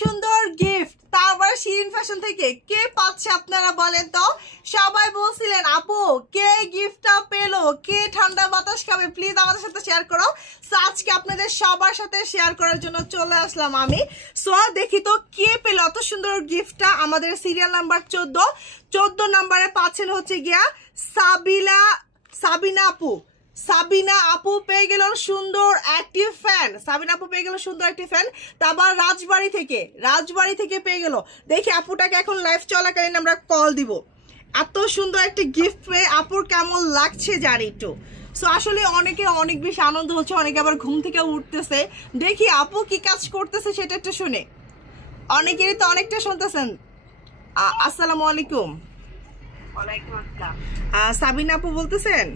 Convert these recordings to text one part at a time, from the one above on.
সুন্দর গিফট তারপর শিরিন ফ্যাশন থেকে কে পাচ্ছে আপনারা বলেন তো? সবাই বলছিলেন আপু কে গিফটটা পেলো, কে ঠান্ডা বাতাস খাবে, প্লিজ আমাদের সাথে শেয়ার করো। সো আজকে আপনাদের সবার সাথে শেয়ার করার জন্য চলে আসলাম আমি। সো দেখি তো কে পেলো এত সুন্দর গিফটটা। আমাদের সিরিয়াল নাম্বার 14 নাম্বারে পাচ্ছেন হচ্ছে গিয়া সাবিনা আপু পেয়ে গেল সুন্দর অ্যাক্টিভ ফ্যান। সাবিনা আপু পেয়ে গেল সুন্দর অ্যাক্টিভ ফ্যান। তারপর রাজবাড়ি থেকে পেয়ে গেল। দেখি আপুটাকে এখন লাইভ চলাকালীন আমরা কল দিব। এত সুন্দর একটা গিফট পেয়ে আপুর কেমন লাগছে জানি একটু। সো আসলে অনেকে অনেক বেশি আনন্দ হচ্ছে, অনেকে আবার ঘুম থেকে উঠতেছে। দেখি আপু কি কাজ করতেছে সেটা একটু শুনে। অনেকেরই তো অনেকটা শুনতেছেন। আসসালামু আলাইকুম। ওয়ালাইকুম আসসালাম। সাবিনা আপু বলতেছেন?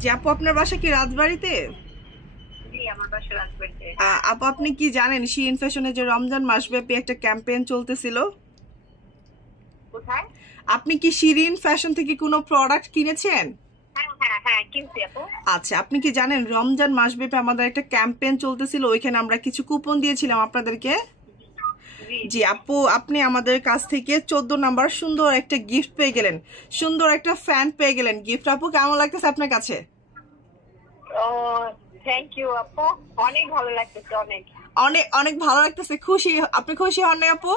জি আপু, আপনার বাসা কি রাজবাড়িতে? জি আমার বাসা রাজবাড়িতে। আপু আপনি কি জানেন শিরিন ফ্যাশনে যে রমজান মাসব্যাপী একটা ক্যাম্পেইন চলতেছিল? কোথায়? আপনি কি শিরিন ফ্যাশন থেকে কোনো প্রোডাক্ট কিনেছেন? হ্যাঁ কিনছি আপু। আচ্ছা, আপনি কি জানেন রমজান মাসব্যাপী আমাদের একটা ক্যাম্পেইন চলতেছিল, ওইখানে আমরা কিছু কুপন দিয়েছিলাম আপনাদেরকে। জি আপু, আপনি আমাদের কাছ থেকে 14 নাম্বার সুন্দর একটা গিফট পেয়ে গেলেন, সুন্দর একটা ফ্যান পেয়ে গেলেন। গিফট আপু কেমন লাগতেছে আপনার কাছে? ও থ্যাংক ইউ আপু, অনেক ভালো লাগতেছে। অনেক অনেক অনেক ভালো লাগতেছে। খুশি? আপনি খুশি হন না আপু?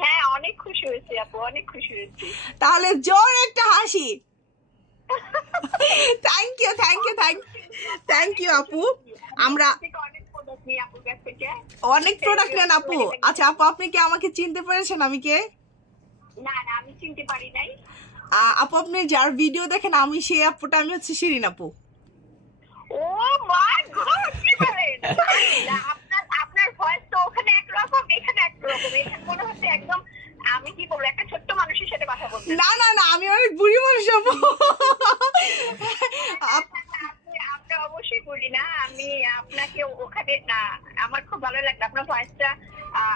হ্যাঁ অনেক খুশি হয়েছি আপু, অনেক খুশি হয়েছি। তাহলে জোর একটা হাসি। থ্যাংক ইউ আপু। আমরা অনেক প্রোডাক্ট নেন আপু। আচ্ছা আপু, আপনি কি আমাকে চিনতে পেরেছেন আমি কে? না আমি চিনতে পারি নাই। আপু আপনি যার ভিডিও দেখেন আমি সেই আপুটা, আমি হচ্ছে শিরিন আপু। ও মাই গড, কি বলেন? আপনার ভয়েস তো ওখানে একরকম, এখানে একরকম। এখানে মনে হচ্ছে একদম আমি কি বলবো, একটা ছোট্ট মানুষের সাথে কথা বলছি। না আমি অনেক বুড়ি মানুষ আপু। আপনি অবশ্যই বলি না, আমি আপনাকে ওখানে না, আমার খুব ভালো লাগলো আপনার ভয়েসটা।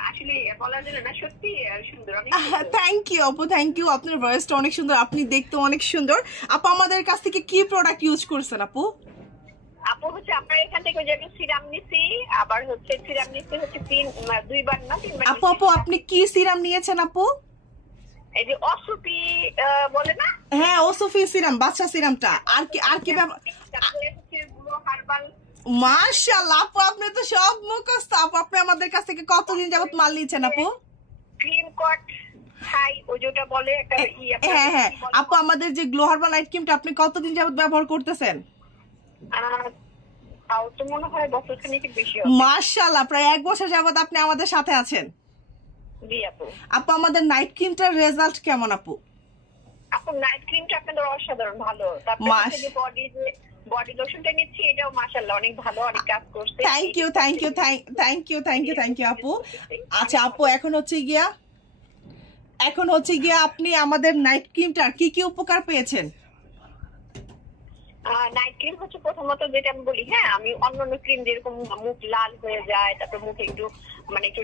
আসলে বলার জন্য না, সত্যি সুন্দর। থ্যাংক ইউ আপু, থ্যাংক ইউ। আপনার ভয়েসটা অনেক সুন্দর, আপনি দেখতে অনেক সুন্দর। আপু আমাদের কাছ থেকে কি প্রোডাক্ট ইউজ করছেন আপু? আপু হচ্ছে আপনার এখান থেকে যে সিরাম নিছি, আবার হচ্ছে সিরাম নিছি হচ্ছে 2বার না 3বার। আপু আপনি কি সিরাম নিয়েছেন আপু? এই যে অসুপি বলে না? হ্যাঁ অসুফি সিরাম, বাচ্চা সিরামটা। আর কি ব্যাপার? মাশাআল্লাহ আপু, আপনি তো সব মুখস্থ। আপু আপনি আমাদের কাছ থেকে কতদিন যাবত মাল নিয়েছেন আপু? ক্রিম কট হাই ও যেটা বলে একটা হ্যাঁ আপু, আমাদের যে গ্লো হার্বাল নাইট ক্রিমটা আপনি কতদিন যাবত ব্যবহার করতেছেন? তাও তো মনে হয় বছরখানেক বেশি হবে। মাশাআল্লাহ, প্রায় 1 বছর যাবত আপনি আমাদের সাথে আছেন। জি আপু। আপু আমাদের নাইট ক্রিমটার রেজাল্ট কেমন আপু? আপু নাইট ক্রিমটা আপনাদের অসাধারণ ভালো। তারপরে যে বডি লোশনটা নিচ্ছি, এটাও মাশাআল্লাহ অনেক ভালো, অনেক কাজ করছে। থ্যাংক ইউ আপু। আচ্ছা আপু, এখন হচ্ছে গিয়া আপনি আমাদের নাইট ক্রিমটার কি কি উপকার পেয়েছেন? নাইট ক্রিম হচ্ছে প্রথমত যেটা আমি বলি, হ্যাঁ আমি অন্যান্য ক্রিম যেরকম মুখ লাল হয়ে যায়, তারপর মুখে একটু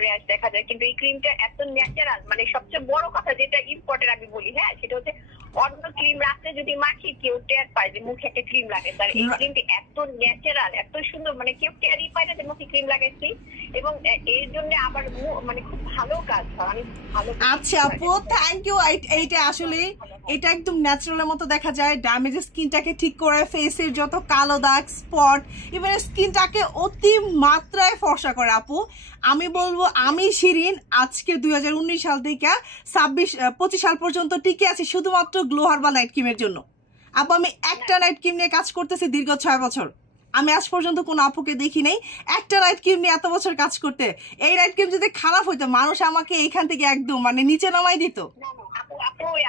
র্যাশ দেখা যায়, কিন্তু এই ক্রিমটা এত ন্যাচারাল। সবচেয়ে বড় কথা যেটা ইম্পর্টেন্ট আমি বলি, হ্যাঁ সেটা হচ্ছে অন্য ক্রিম রাতে যদি মাখি কেউ টের পায় যে মুখে একটা ক্রিম লাগে, তার এই ক্রিমটি এত ন্যাচারাল, এত সুন্দর, কেউ টেরই পায় না যে মুখে ক্রিম লাগাইছি। এবং এর জন্য আবার খুব ভালো কাজ হয়। আমি ভালো। আচ্ছা আপু থ্যাংক ইউ। এইটা আসলে এটা একদম ন্যাচারালের মতো দেখা যায়, ড্যামেজ স্কিনটাকে ঠিক করে, ফেসের যত কালো দাগ স্পট, ইভেন স্কিনটাকে অতি মাত্রায় ফর্সা করে। আপু আমি বলবো, আমি শিরিন আজকে 2019 সাল থেকে 25 সাল পর্যন্ত টিকে আছি শুধুমাত্র গ্লো হার্বাল নাইট ক্রিমের জন্য। আপু আমি একটা নাইট ক্রিম নিয়ে কাজ করতেছি দীর্ঘ 6 বছর। আমি আজ পর্যন্ত কোনো আপুকে দেখি নাই একটা নাইট ক্রিম নিয়ে এত বছর কাজ করতে। এই নাইট ক্রিম যদি খারাপ হইতো, মানুষ আমাকে এইখান থেকে একদম নিচে নামাই দিত।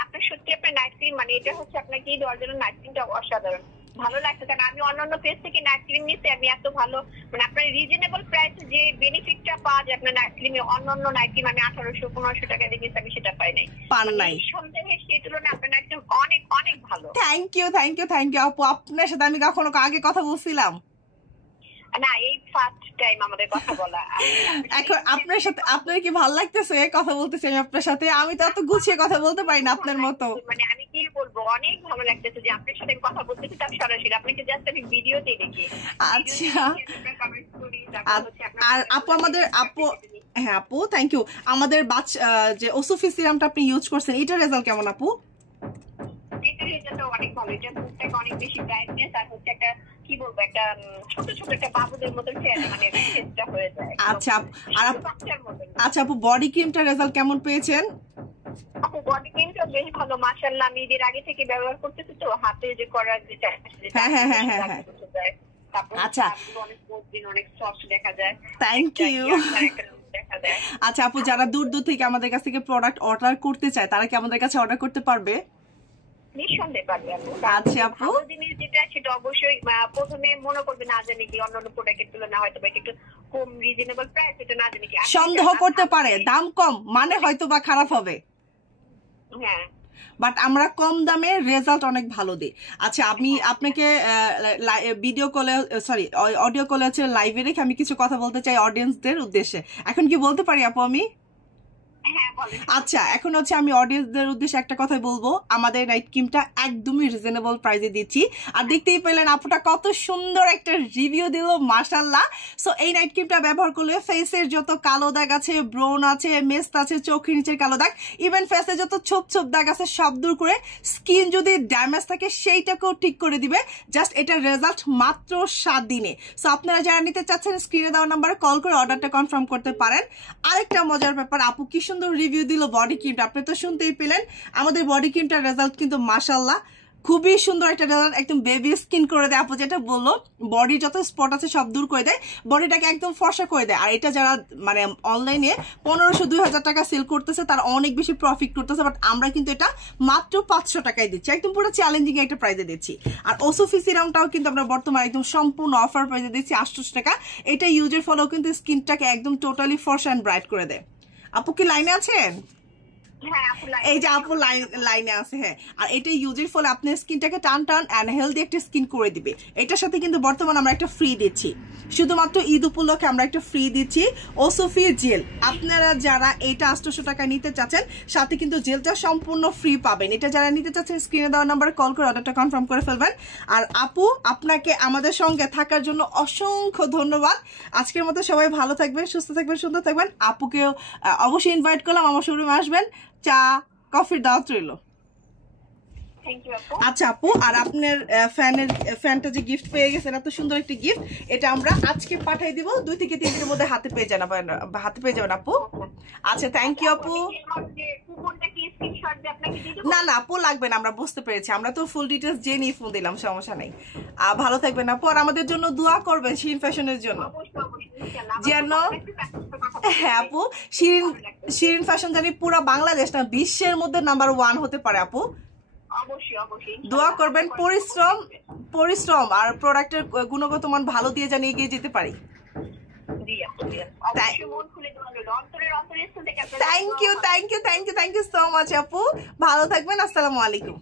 আপনার সত্যি আপনার নাইট ক্রিম এটা হচ্ছে আপনাকে দেওয়ার জন্য নাইট ক্রিমটা অসাধারণ ভালো লাগছে। কারণ আমি অন্যান্য পেজ থেকে নাইট ক্রিম নিচ্ছি, আমি এত ভালো আপনার রিজনেবল প্রাইসে যে বেনিফিটটা পাওয়া যায় আপনার নাইট ক্রিমে, অন্যান্য নাইট ক্রিম আমি 1800-1500 টাকা দেখেছি, আমি সেটা পাই নাই। সন্দেহে সেই তুলনায় আপনার নাইট ক্রিম অনেক অনেক ভালো। থ্যাংক ইউ আপু। আপনার সাথে আমি কখনো আগে কথা বলছিলাম না, এই ফার্স্ট টাইম আমাদের কথা বলা। এখন আপনার সাথে, আপনার কি ভালো লাগতেছে কথা বলতেছি আমি আপনার সাথে? আমি তো এত গুছিয়ে কথা বলতে পারি না আপনার মতো। আমি কি বলবো, বলবো অনেক ভালো লাগতেছে যে আপনার সাথে কথা বলতেছি তার সরাসরি আপনাকে জাস্ট আমি ভিডিওতে দেখি। আচ্ছা আর আপু আমাদের আপু হ্যাঁ আপু থ্যাংক ইউ আমাদের যে ওসুফি সিরামটা আপনি ইউজ করছেন এটার রেজাল্ট কেমন আপু? এটার রেজাল্ট অনেক ভালো, এটা মুখটাকে অনেক বেশি ব্রাইটনেস আর হচ্ছে একটা কি বলবো একটা ছোট ছোট একটা বাবুদের মতো মানে ফেসটা হয়ে যায়। আচ্ছা আর আচ্ছা আপু বডি ক্রিমটার রেজাল্ট কেমন পেয়েছেন? আপু বডি ক্রিমটা বেশ ভালো মাশাআল্লাহ, আমি এর আগে থেকে ব্যবহার করতেছি তো হাতে যে করার যেটা আচ্ছা অনেক সফট দেখা যায়। Thank you. আচ্ছা আপু যারা দূর দূর থেকে আমাদের কাছ থেকে প্রোডাক্ট অর্ডার করতে চায় তারা কি আমাদের কাছে অর্ডার করতে পারবে? নিঃসন্দেহে পারবে আপু। আচ্ছা আপু জিনিস যেটা সেটা অবশ্যই প্রথমে মনে করবে না জানি কি অন্যান্য প্রোডাক্টের তুলনায় হয়তো একটু কম রিজনেবল প্রাইস, এটা না জানি কি সন্দেহ করতে পারে দাম কম মানে হয়তো বা খারাপ হবে। হ্যাঁ বাট আমরা কম দামে রেজাল্ট অনেক ভালো দিই। আচ্ছা আমি আপনাকে ভিডিও কলে সরি অডিও কলে হচ্ছে লাইভে রেখে আমি কিছু কথা বলতে চাই অডিয়েন্সদের উদ্দেশ্যে, এখন কি বলতে পারি আপু আমি? আচ্ছা এখন হচ্ছে আমি অডিয়েন্সদের উদ্দেশ্যে একটা কথাই বলবো, আমাদের নাইট ক্রিমটা একদমই রিজনেবল প্রাইসে দিচ্ছি। আর দেখতেই পেলেন আপুটা কত সুন্দর একটা রিভিউ দিল মাশাআল্লাহ। সো এই নাইট ক্রিমটা ব্যবহার করলে ফেসের যত কালো দাগ আছে, ব্রোন আছে, মেস্ট আছে, চোখের নিচের কালো দাগ, ইভেন ফেসে যত ছোপ ছোপ দাগ আছে সব দূর করে, স্কিন যদি ড্যামেজ থাকে সেইটাকেও ঠিক করে দিবে। জাস্ট এটার রেজাল্ট মাত্র 7 দিনে। সো আপনারা যারা নিতে চাচ্ছেন স্ক্রিনে দেওয়া নাম্বারে কল করে অর্ডারটা কনফার্ম করতে পারেন। আরেকটা মজার ব্যাপার, আপু কি সুন্দর রিভিউ দিল বডি ক্রিমটা, আপনি তো শুনতেই পেলেন। আমাদের বডি ক্রিমটার রেজাল্ট কিন্তু মাশাআল্লাহ খুবই সুন্দর একটা রেজাল্ট, একদম বেবি স্কিন করে দেয়। আপু যেটা বললো বডি যত স্পট আছে সব দূর করে দেয়, বডিটাকে একদম ফর্সা করে দেয়। আর এটা যারা মানে অনলাইনে 1500-2000 টাকা সেল করতেছে তারা অনেক বেশি প্রফিট করতেছে, বাট আমরা কিন্তু এটা মাত্র 500 টাকায় দিচ্ছি, একদম পুরো চ্যালেঞ্জিং একটা প্রাইসে দিচ্ছি। আর ওসুফি সিরামটাও কিন্তু আমরা বর্তমানে একদম সম্পূর্ণ অফার প্রাইসে দিচ্ছি 800 টাকা। এটা ইউজের ফলেও কিন্তু স্কিনটাকে একদম টোটালি ফর্সা অ্যান্ড ব্রাইট করে দেয়। আপু কি লাইনে আছেন? এই যে আপু লাইনে আছে। হ্যাঁ আর এটা ইউজের ফলে আপনার স্কিনটাকে টান টান অ্যান্ড হেলদি একটা স্কিন করে দিবে। এটার সাথে কিন্তু বর্তমানে আমরা একটা ফ্রি দিচ্ছি, শুধুমাত্র ঈদ উপলক্ষে আমরা একটা ফ্রি দিচ্ছি ওসুফি জেল। আপনারা যারা এটা 800 টাকা নিতে চাচ্ছেন সাথে কিন্তু জেলটা সম্পূর্ণ ফ্রি পাবেন। এটা যারা নিতে চাচ্ছেন স্ক্রিনে দেওয়া নাম্বারে কল করে অর্ডারটা কনফার্ম করে ফেলবেন। আর আপু আপনাকে আমাদের সঙ্গে থাকার জন্য অসংখ্য ধন্যবাদ। আজকের মতো সবাই ভালো থাকবেন, সুস্থ থাকবেন, সুন্দর থাকবেন। আপুকেও অবশ্যই ইনভাইট করলাম আমার শোরুমে আসবেন, চা কফির দাওয়াত রইল। আচ্ছা আপু আর আপনার ফ্যানটা যে গিফট পেয়ে গেছেন এত সুন্দর একটা গিফট, এটা আমরা আজকে পাঠিয়ে দিব, 2 থেকে 3 দিনের মধ্যে হাতে পেয়ে যাবেন আপু। আচ্ছা থ্যাংক ইউ আপু। না না আপু লাগবে না, আমরা বুঝতে পেরেছি, আমরা তো ফুল ডিটেলস জেনেই ফোন দিলাম, সমস্যা নেই। ভালো থাকবেন আপু আর আমাদের জন্য দোয়া করবেন শিরিন ফ্যাশনের জন্য যেন, হ্যাঁ আপু শিরিন ফ্যাশন জানি পুরো বাংলাদেশ না বিশ্বের মধ্যে নাম্বার 1 হতে পারে আপু। দোয়া করবেন, পরিশ্রম আর প্রোডাক্টের গুণগত মান ভালো দিয়ে জানি এগিয়ে যেতে পারি। থ্যাংক ইউ সো মাচ আপু, ভালো থাকবেন। আসসালামু আলাইকুম।